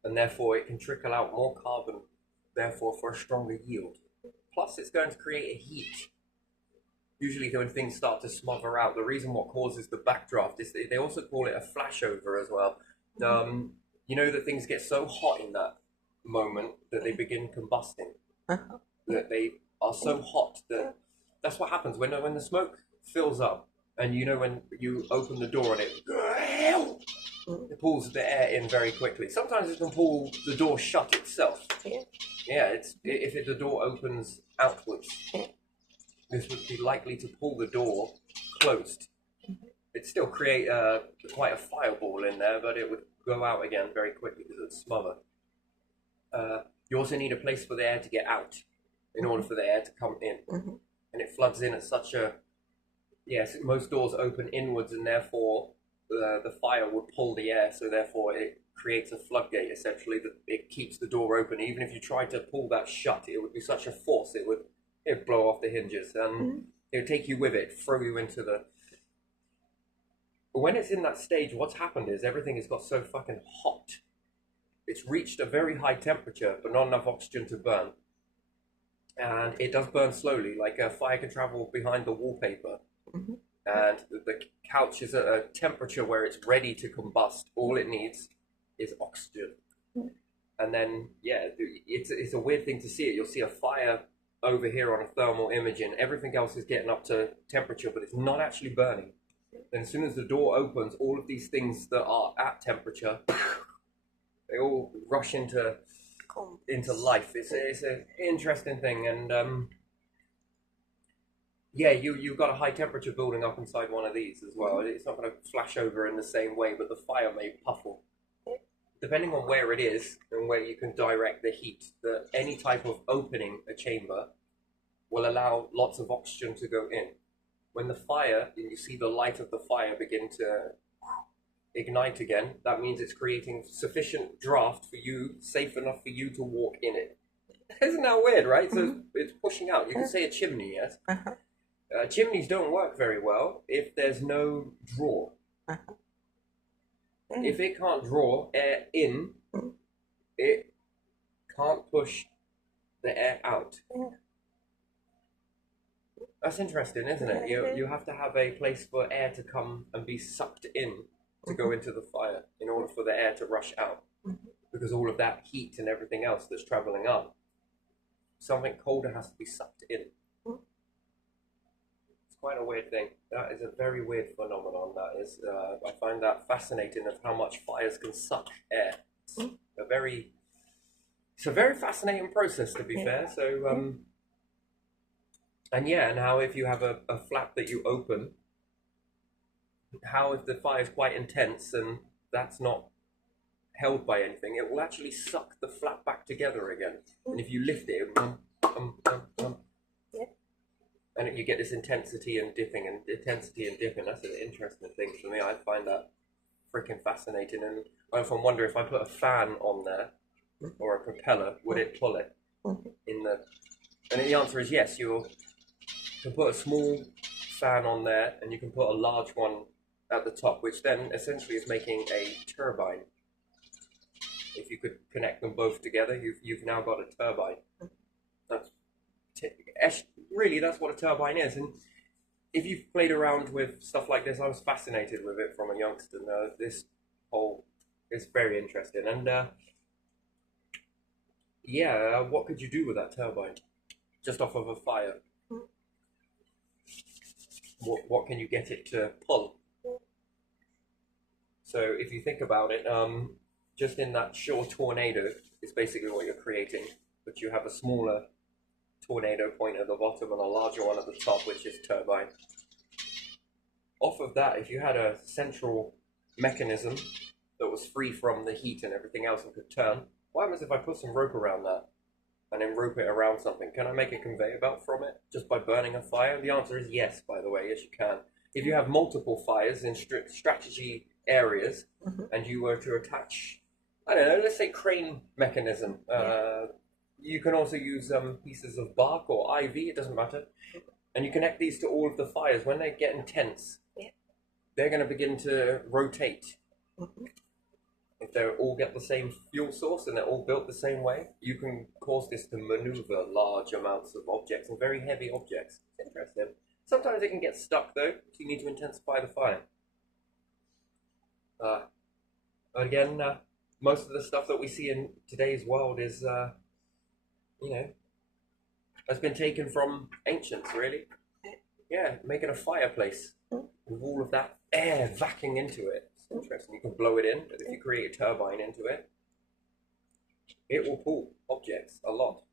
and therefore it can trickle out more carbon, therefore for a stronger yield. Plus, it's going to create a heat. Usually when things start to smother out, the reason what causes the backdraft is they also call it a flashover as well. You know that things get so hot in that moment that they begin combusting. That they are so hot that's what happens when the smoke fills up, and when you open the door and it pulls the air in very quickly. Sometimes it can pull the door shut itself. Yeah, if the door opens outwards, this would be likely to pull the door closed. It'd still create quite a fireball in there, but it would go out again very quickly because it would smother. You also need a place for the air to get out in order for the air to come in. And it floods in at such a... Yes, most doors open inwards, and therefore the fire would pull the air, so therefore it creates a floodgate, essentially, that it keeps the door open. Even if you tried to pull that shut, it would be such a force, it would blow off the hinges, and it would take you with it, throw you into the... But when it's in that stage, what's happened is everything has got so fucking hot. It's reached a very high temperature, but not enough oxygen to burn. and it does burn slowly. Like a fire can travel behind the wallpaper, Mm-hmm. and the couch is at a temperature where it's ready to combust. All it needs is oxygen. And then, yeah, it's a weird thing to see it. You'll see a fire over here on a thermal imaging. Everything else is getting up to temperature, but it's not actually burning. Then as soon as the door opens, all of these things that are at temperature, they all rush into life. It's an interesting thing, and yeah, you've got a high temperature building up inside one of these as well. It's not going to flash over in the same way, but the fire may puffle. Depending on where it is and where you can direct the heat, any type of opening a chamber will allow lots of oxygen to go in. When the fire, and you see the light of the fire begin to ignite again, that means it's creating sufficient draft for you, safe enough for you to walk in it. Isn't that weird, right? So it's pushing out. You can say a chimney, yes? Chimneys don't work very well if there's no draw. If it can't draw air in, it can't push the air out. That's interesting, isn't it? You have to have a place for air to come and be sucked in to go into the fire in order for the air to rush out. Because all of that heat and everything else that's traveling up, something colder has to be sucked in. It's quite a weird thing. That is a very weird phenomenon. That is, I find that fascinating of how much fires can suck air. It's a very fascinating process, to be fair. So, and yeah, and how if you have a flap that you open, how if the fire is quite intense and that's not held by anything, it will actually suck the flap back together again. And if you lift it, and you get this intensity and dipping. That's an interesting thing for me. I find that freaking fascinating. And I often wonder if I put a fan on there or a propeller, would it pull it in the? And the answer is yes. You can put a small fan on there, and you can put a large one at the top, which then essentially is making a turbine. If you could connect them both together, you've now got a turbine. That's what a turbine is. And if you've played around with stuff like this, I was fascinated with it from a youngster. This whole is very interesting. And what could you do with that turbine? Just off of a fire. What can you get it to pull? So if you think about it, just in that short tornado is basically what you're creating, but you have a smaller tornado point at the bottom and a larger one at the top, which is turbine. Off of that, if you had a central mechanism that was free from the heat and everything else and could turn, what happens if I put some rope around that and then rope it around something? Can I make a conveyor belt from it just by burning a fire? The answer is yes, by the way. Yes, you can. If you have multiple fires in strategy areas and you were to attach, I don't know, let's say crane mechanism, you can also use pieces of bark or ivy, it doesn't matter. And you connect these to all of the fires. When they get intense, they're going to begin to rotate. If they all get the same fuel source and they're all built the same way, you can cause this to maneuver large amounts of objects and very heavy objects. It's interesting. Sometimes it can get stuck though, so you need to intensify the fire. Again, most of the stuff that we see in today's world is has been taken from ancients, really. Yeah, making a fireplace with all of that air vacuuming into it. It's interesting. You can blow it in, but if you create a turbine into it, it will pull objects a lot.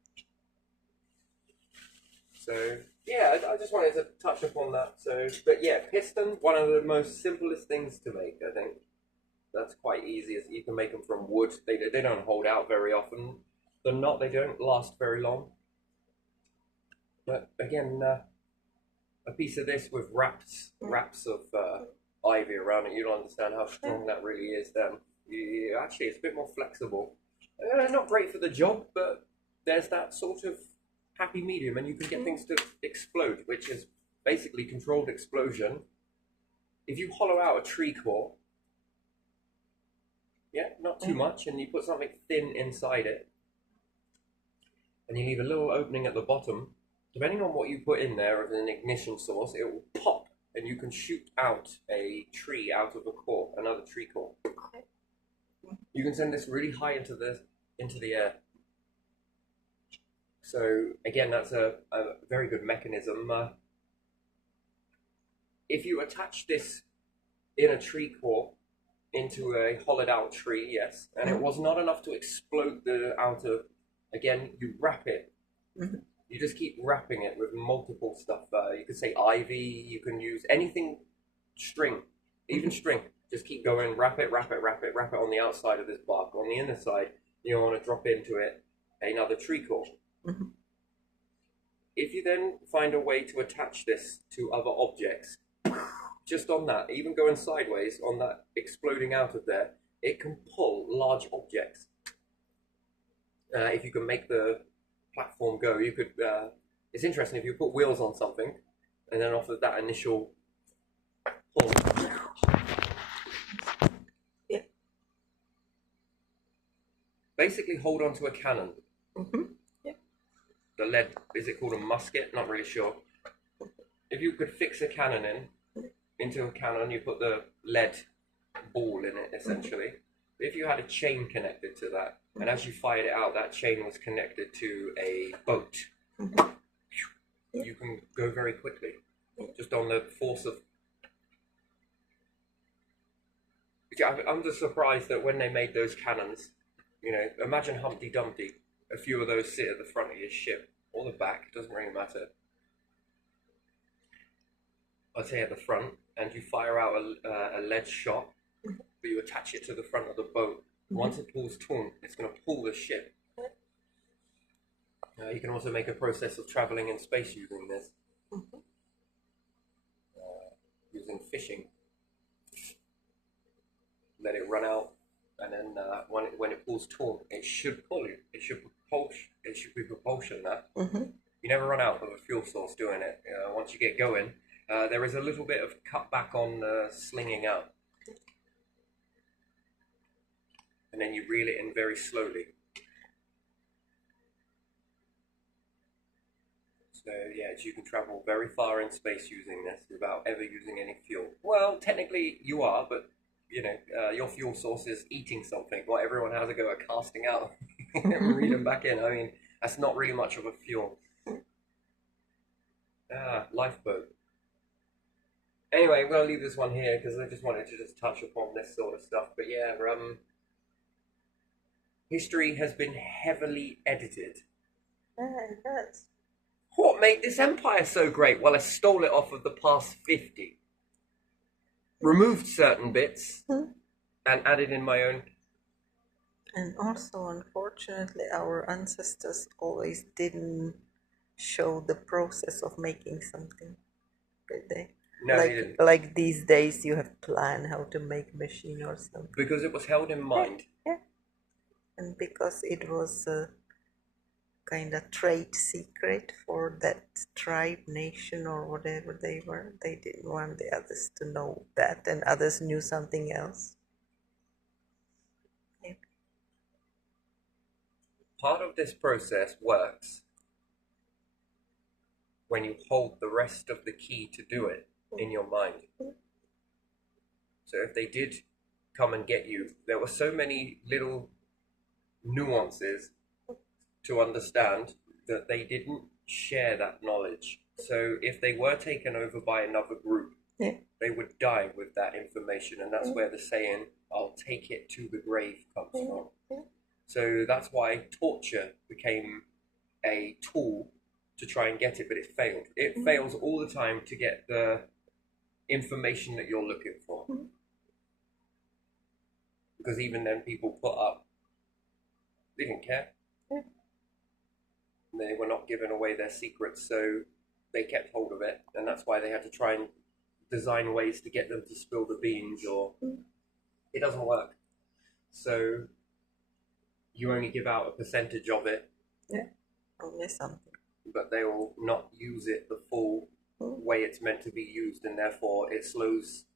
So, yeah, I just wanted to touch upon that. So, but yeah, piston, one of the most simplest things to make, I think. That's quite easy. You can make them from wood. They don't hold out very often. They don't last very long. But again, a piece of this with wraps of ivy around it, you'll understand how strong that really is then. Actually, it's a bit more flexible. Not great for the job, but there's that sort of happy medium, and you can get things to explode, which is basically controlled explosion. If you hollow out a tree core, not too much, and you put something thin inside it, and you leave a little opening at the bottom. Depending on what you put in there as an ignition source, it will pop, and you can shoot out a tree out of a core, another tree core. You can send this really high into the air. So again, that's a very good mechanism. If you attach this in a tree core into a hollowed out tree, yes, and it was not enough to explode the outer, again, you wrap it. You just keep wrapping it with multiple stuff. You could say ivy, you can use anything, string, even string. Just keep going, wrap it on the outside of this bark. On the inner side, you want to drop into it another tree core. If you then find a way to attach this to other objects, just on that, even going sideways on that exploding out of there, it can pull large objects. If you can make the platform go, you could. It's interesting if you put wheels on something, and then off of that initial pull. Yeah. Basically, hold on to a cannon. Yeah. The lead, is it called a musket? Not really sure. If you could fix a cannon into a cannon, you put the lead ball in it, essentially. If you had a chain connected to that, and as you fired it out, that chain was connected to a boat, you can go very quickly, just on the force of... I'm just surprised that when they made those cannons, you know, imagine Humpty Dumpty, a few of those sit at the front of your ship, or the back, doesn't really matter. I'd say at the front, and you fire out a lead shot, but you attach it to the front of the boat. Once it pulls taut, it's going to pull the ship. You can also make a process of traveling in space using this. Using fishing. Let it run out, and then when it pulls taut, it should pull you. It should be propulsion. That you never run out of a fuel source doing it. Once you get going, there is a little bit of cutback on slinging out. And then you reel it in very slowly. So yeah, you can travel very far in space using this without ever using any fuel. Well, technically you are, but you know, your fuel source is eating something. What everyone has a go at casting out and reel them back in. I mean, that's not really much of a fuel. Lifeboat. Anyway, I'm going to leave this one here because I just wanted to just touch upon this sort of stuff. But yeah, history has been heavily edited. Yeah, it has. What made this empire so great? Well, I stole it off of the past 50. Removed certain bits and added in my own. And also, unfortunately, our ancestors always didn't show the process of making something, did they? No, they didn't. Like these days, you have plan how to make machine or something. Because it was held in mind. Yeah. And because it was a kind of trade secret for that tribe, nation, or whatever they were, they didn't want the others to know that, and others knew something else. Yeah. Part of this process works when you hold the rest of the key to do it in your mind. So if they did come and get you, there were so many little nuances to understand that they didn't share that knowledge. So if they were taken over by another group, they would die with that information, and that's where the saying, "I'll take it to the grave," comes from. So that's why torture became a tool to try and get it, but it failed. It fails all the time to get the information that you're looking for. Because even then people put up, they didn't care. They were not giving away their secrets, so they kept hold of it, and that's why they had to try and design ways to get them to spill the beans, or it doesn't work. So you only give out a percentage of it. Yeah, only something. But they will not use it the full way it's meant to be used, and therefore it slows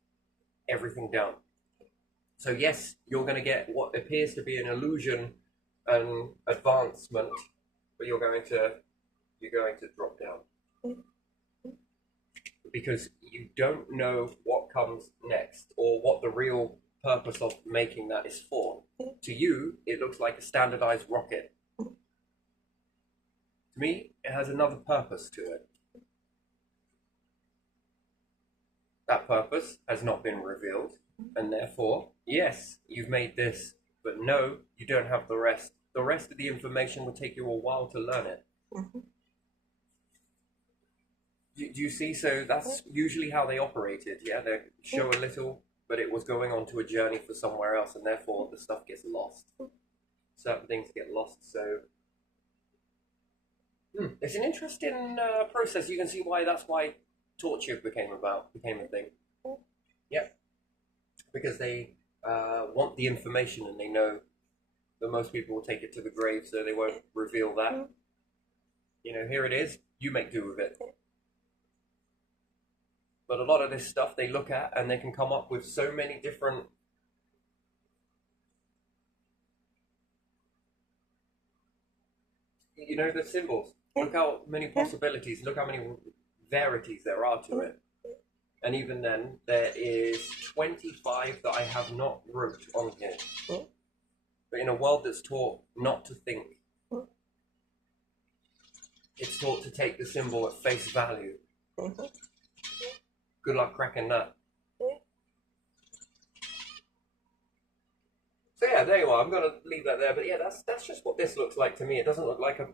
everything down. So yes, you're going to get what appears to be an illusion, an advancement but you're going to drop down because you don't know what comes next or what the real purpose of making that is for. To you, it looks like a standardized rocket. To me, it has another purpose to it. That purpose has not been revealed, and therefore, yes, you've made this, but no, you don't have the rest. The rest of the information will take you a while to learn it. Mm-hmm. Do you see? So that's usually how they operated. Yeah, they show a little, but it was going on to a journey for somewhere else, and therefore the stuff gets lost. Certain things get lost. So it's an interesting process. You can see that's why torture became a thing. Yeah, because they want the information, and they know that most people will take it to the grave, so they won't reveal that. You know, here it is. You make do with it. But a lot of this stuff they look at, and they can come up with so many different the symbols. Look how many possibilities, look how many verities there are to it. And even then, there is 25 that I have not wrote on here. But in a world that's taught not to think, it's taught to take the symbol at face value. Good luck cracking that. So yeah, there you are. I'm going to leave that there. But yeah, that's just what this looks like to me. It doesn't look like a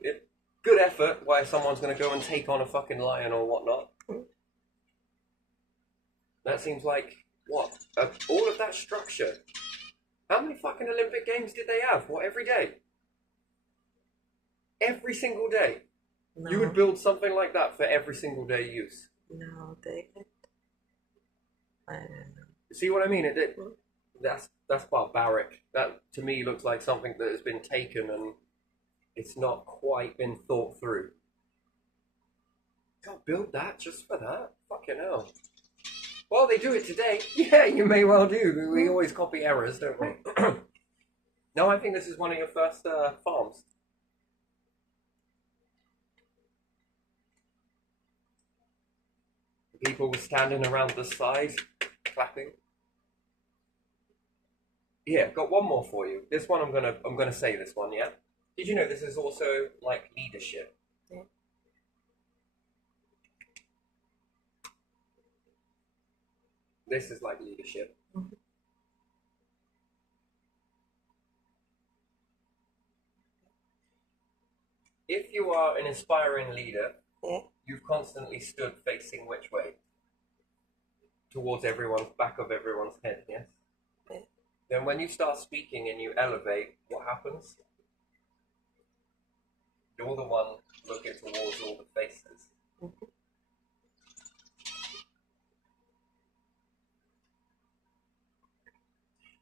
good effort why someone's going to go and take on a fucking lion or whatnot. That seems like, what? All of that structure. How many fucking Olympic Games did they have? What, every day? Every single day? No. You would build something like that for every single day use? No, David. I don't know. See what I mean? That's barbaric. That, to me, looks like something that has been taken and it's not quite been thought through. Can't build that just for that? Fucking hell. Well, they do it today. Yeah, you may well do. We always copy errors, don't we? No, I think this is one of your first farms. People were standing around the side, clapping. Yeah, got one more for you. This one I'm gonna say this one, yeah? Did you know this is also like leadership? Yeah. This is like leadership. Mm-hmm. If you are an inspiring leader, you've constantly stood facing which way? Towards back of everyone's head, yes? Then when you start speaking and you elevate, what happens? You're the one looking towards all the faces. Mm-hmm.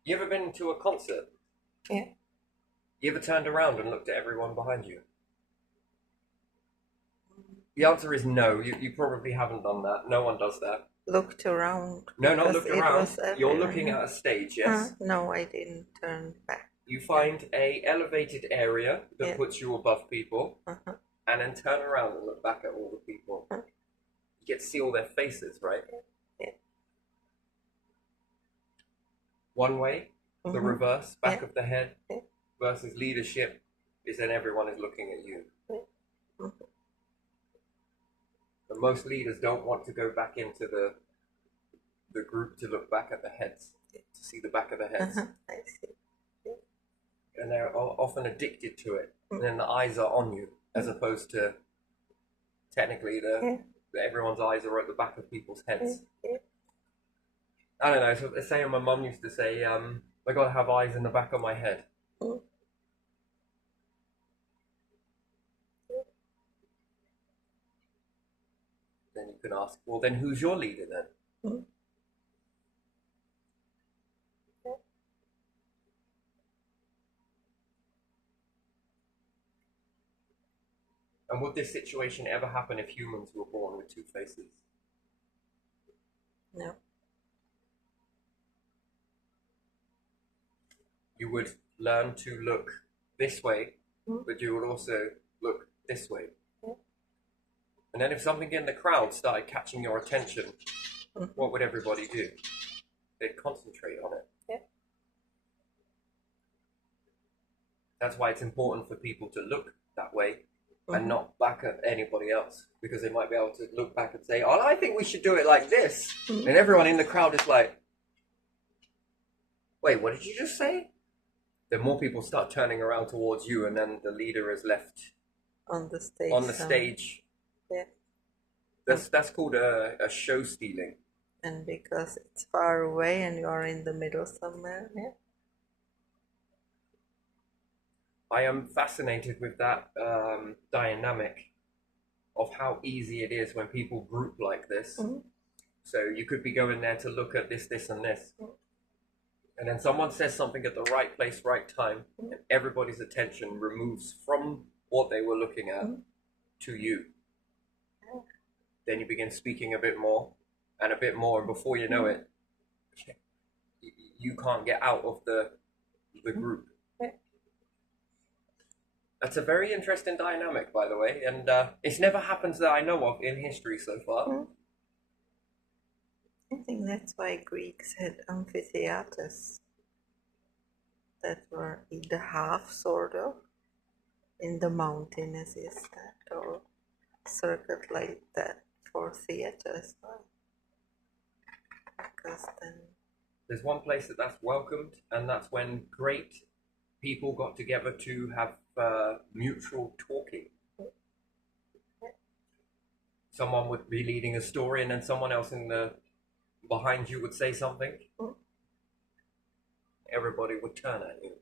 You ever been to a concert? Yeah. You ever turned around and looked at everyone behind you? The answer is no. You probably haven't done that. No one does that. Looked around. No, not looked around. You're looking at a stage, yes? No, I didn't turn back. You find a elevated area that puts you above people, and then turn around and look back at all the people. You get to see all their faces, right? Yeah. One way, the reverse, back of the head, versus leadership is then everyone is looking at you. But most leaders don't want to go back into the group to look back at the heads, to see the back of the heads. I see. And they're often addicted to it. And then the eyes are on you, as opposed to technically everyone's eyes are at the back of people's heads. I don't know. So the saying my mum used to say, I gotta have eyes in the back of my head. Then you can ask, well, then who's your leader then? And would this situation ever happen if humans were born with two faces? No. You would learn to look this way, but you would also look this way. Yeah. And then if something in the crowd started catching your attention, what would everybody do? They'd concentrate on it. Yeah. That's why it's important for people to look that way and not back at anybody else, because they might be able to look back and say, oh, I think we should do it like this. And everyone in the crowd is like, wait, what did you just say? Then more people start turning around towards you, and then the leader is left on the stage. Yeah. That's called a show stealing. And because it's far away and you are in the middle somewhere, yeah. I am fascinated with that dynamic of how easy it is when people group like this. So you could be going there to look at this, this, and this. And then someone says something at the right place, right time, and everybody's attention removes from what they were looking at to you. Then you begin speaking a bit more, and before you know it, you can't get out of the group. That's a very interesting dynamic, by the way, and it's never happened that I know of in history so far. I think that's why Greeks had amphitheaters that were either half, sort of, in the mountain, as is that, or circuit like that for theater as well. Because then there's one place that's welcomed, and that's when great people got together to have mutual talking. Someone would be leading a story, and then someone else behind you would say something. Everybody would turn at you.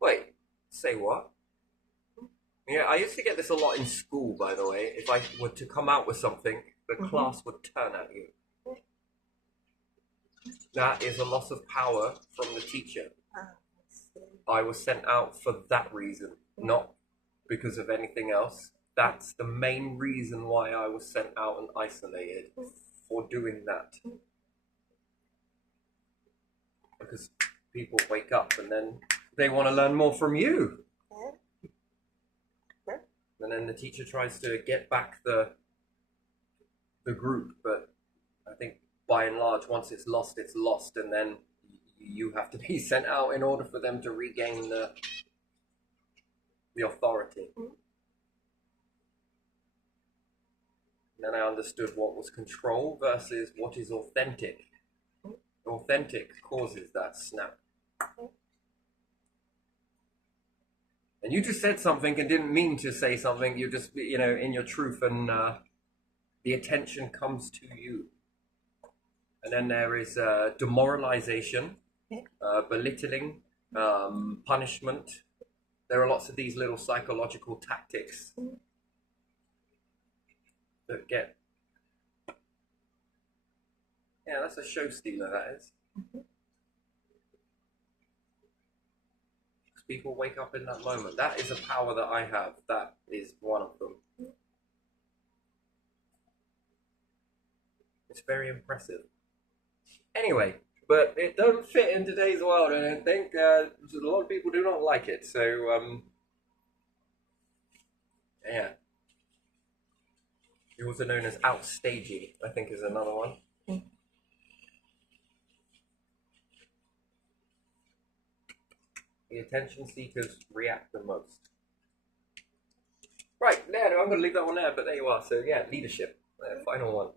Wait, say what? Yeah, I used to get this a lot in school, by the way. If I were to come out with something, the class would turn at you. That is a loss of power from the teacher. I was sent out for that reason, not because of anything else. That's the main reason why I was sent out and isolated, for doing that. Because people wake up and then they want to learn more from you. And then the teacher tries to get back the group, but I think by and large, once it's lost, and then you have to be sent out in order for them to regain the authority. Then I understood what was control versus what is authentic. Authentic causes that snap. And you just said something and didn't mean to say something. You just, in your truth, and the attention comes to you. And then there is demoralization, belittling, punishment. There are lots of these little psychological tactics that get... Yeah, that's a show stealer, that is. People wake up in that moment. That is a power that I have. That is one of them. It's very impressive. Anyway, but it doesn't fit in today's world, and I think a lot of people do not like it. So, yeah. Also known as outstaging, I think, is another one. The attention seekers react the most. Right, there, I'm going to leave that one there, but there you are. So, yeah, leadership. Final one.